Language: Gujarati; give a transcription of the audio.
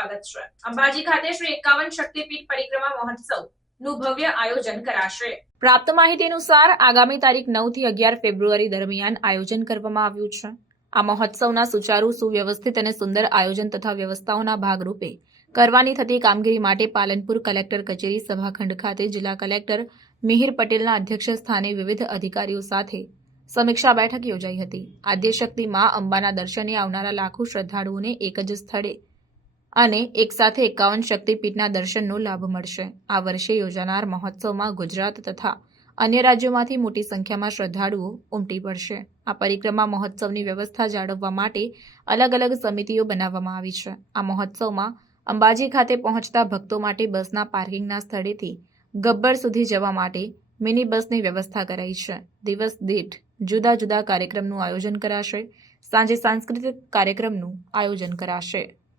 સ્વાગત છે। અંબાજી ખાતે શ્રી 51 શક્તિપીઠ પરિક્રમા મહોત્સવનું ભવ્ય આયોજન કરાશે। પ્રાપ્ત માહિતી અનુસાર આગામી તારીખ 9 થી 11 ફેબ્રુઆરી દરમિયાન આયોજન કરવામાં આવ્યું છે। આ મહોત્સવના સુચારુ, સુવ્યવસ્થિત અને સુંદર આયોજન તથા વ્યવસ્થાઓના ભાગરૂપે કરવાની થતી કામગીરી માટે પાલનપુર કલેક્ટર કચેરી સભાખંડ ખાતે જિલ્લા કલેક્ટર મિહિર પટેલના અધ્યક્ષ સ્થાને વિવિધ અધિકારીઓ સાથે સમીક્ષા બેઠક યોજાઈ હતી। આદ્યશક્તિ મા અંબાના દર્શને આવનારા લાખો શ્રદ્ધાળુઓને એક જ સ્થળે અને એકસાથે 51 શક્તિપીઠના દર્શનનો લાભ મળશે। આ વર્ષે યોજાનાર મહોત્સવમાં ગુજરાત તથા અન્ય રાજ્યોમાંથી મોટી સંખ્યામાં શ્રદ્ધાળુઓ ઉમટી પડશે। આ પરિક્રમા મહોત્સવની વ્યવસ્થા જાળવવા માટે અલગ અલગ સમિતિઓ બનાવવામાં આવી છે। આ મહોત્સવમાં અંબાજી ખાતે પહોંચતા ભક્તો માટે બસના પાર્કિંગના સ્થળેથી ગબ્બર સુધી જવા માટે મિની બસની વ્યવસ્થા કરાઈ છે। દિવસ દીઠ જુદા જુદા કાર્યક્રમનું આયોજન કરાશે। સાંજે સાંસ્કૃતિક કાર્યક્રમનું આયોજન કરાશે।